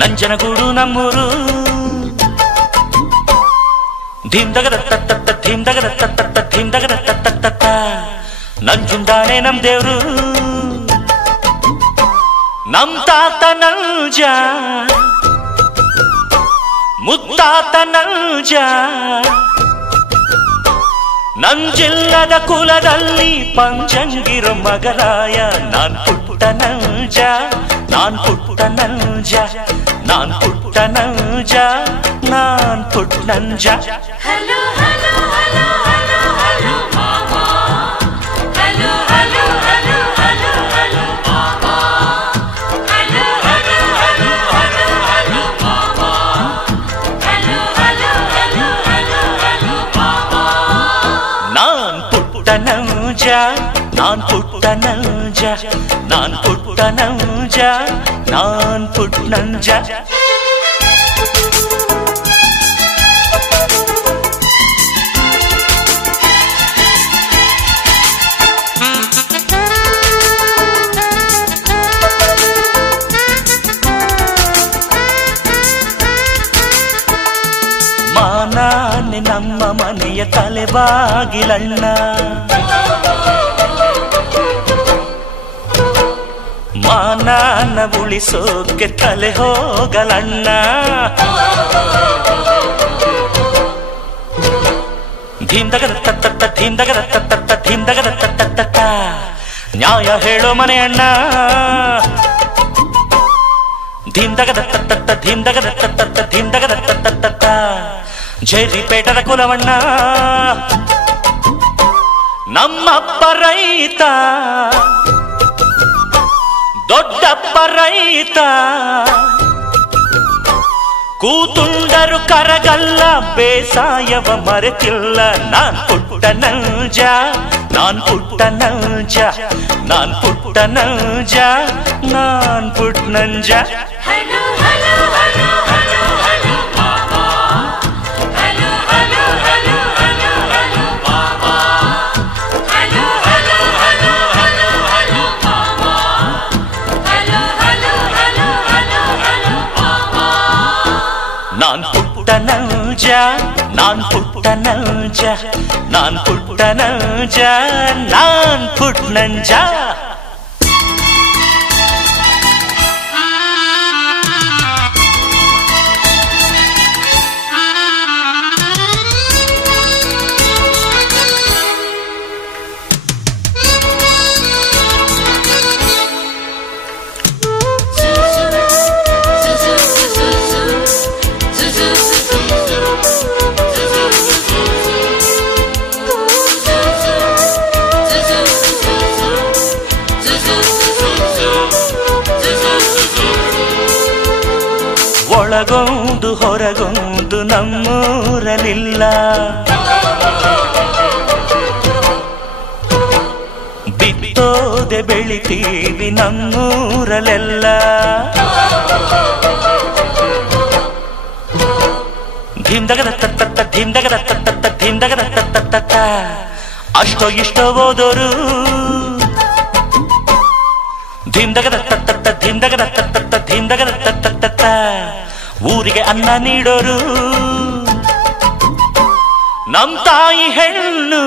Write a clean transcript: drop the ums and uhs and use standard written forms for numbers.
ನಂಜನಗೂಡು ನಮ್ಮೂರು ನಂಜುಂಡಾನೆ ನಮ್ ದೇವ್ರು ನಮ್ ತಾತ ನಂಜ ಮುತ್ತಾತ ನಂಜ ನಂಜಿಲ್ಲದ ಕುಲದಲ್ಲಿ ಪಂಚಂಗಿರೋ ಮಗರಾಯ ನಾನ್ ಪುಟ್ಟ ನಂಜ ನಾನ್ ಪುಟ್ಟ ನಂಜ ನಾನ್ ಪುಟ್ಟ ನಂಜ ನಾನ್ ಪುಟ್ಟ ನಂಜ Hello, hello, hello, hello, hello, mama. Hello, hello, hello, hello, hello, mama. Hello, hello, hello, hello, hello, mama. Hello, hello, hello, hello, hello, mama. ನಾನ್ ಪುಟ್ಟ ನಂಜ ನಾನ್ ಪುಟ್ಟ ನಂಜ ನಾನ್ ಪುಟ್ಟ ನಂಜ ನಾನ್ ಪುಟ್ಟ ನಂಜ ಮಾನಾನೆ ನಮ್ಮ ಮನೆಯ ತಲೆಬಾಗಿಲಣ್ಣ ಮಾನಾನ ಉಳಿಸೋಕೆ ತಲೆ ಹೋಗಲಣ್ಣ ಧೀಮ್ದಗದ ತತ್ತ ಧೀಮ್ದಗದ ತತ್ತ ಧೀಮ್ದಗದ ತತ್ತ ನ್ಯಾಯ ಹೇಳೋ ಮನೆ ಅಣ್ಣ ಧೀಮ್ದಗದ ತತ್ತ ಧೀಮ್ದಗದ ತತ್ತ ಧೀಮ್ದಗದ ತತ್ತ ಜೇರಿಪೇಟದ ಕುಲವಣ್ಣ ನಮ್ಮಪ್ಪ ರೈತ ದೊಡ್ಡಪ್ಪ ರೈತ ಕೂತುಂಡರು ಕರಗಲ್ಲ ಬೇಸಾಯವ ಮರೆತಿಲ್ಲ ನಾನ್ ಪುಟ್ಟ ನಂಜ ನಾನ್ ಪುಟ್ಟ ನಂಜ ನಾನ್ ಪುಟ್ಟ ನಂಜ ನಾನ್ ಪುಟ್ಟ ನಂಜ Hello, hello, hello, hello, hello, mama. Hello, hello, hello, hello, hello, mama. Hello, hello, hello, hello, hello, mama. Hello, hello, hello, hello, hello, mama. ನಾನ್ ಪುಟ್ಟ ನಂಜ ನಾನ್ ಪುಟ್ಟ ನಂಜ ನಾನ್ ಪುಟ್ಟ ನಂಜ ನಾನ್ ಪುಟ್ಟ ನಂಜ ಒಳಗೊಂದು ಹೊರಗೊಂದು ನಮ್ಮೂರಲಿಲ್ಲ ಬಿತ್ತೋದೆ ಬೆಳಿತೀವಿ ನಮ್ಮೂರಲೆಲ್ಲ ಧೀಮ್ದಗದ ತತ್ತ ಧೀಮ್ದಗದ ತತ್ತ ಧೀಮ್ದಗದ ತತ್ತ ಅಷ್ಟೋ ಇಷ್ಟೋ ಓದೋರು ಧೀಮ್ದಗದ ತತ್ತ ಧೀಮ್ದಗದ ತತ್ತ ಧೀಮ್ದಗದ ತತ್ತ ಊರಿಗೆ ಅನ್ನ ನೀಡೋರು ನಮ್ ತಾಯಿ ಹೆಣ್ಣು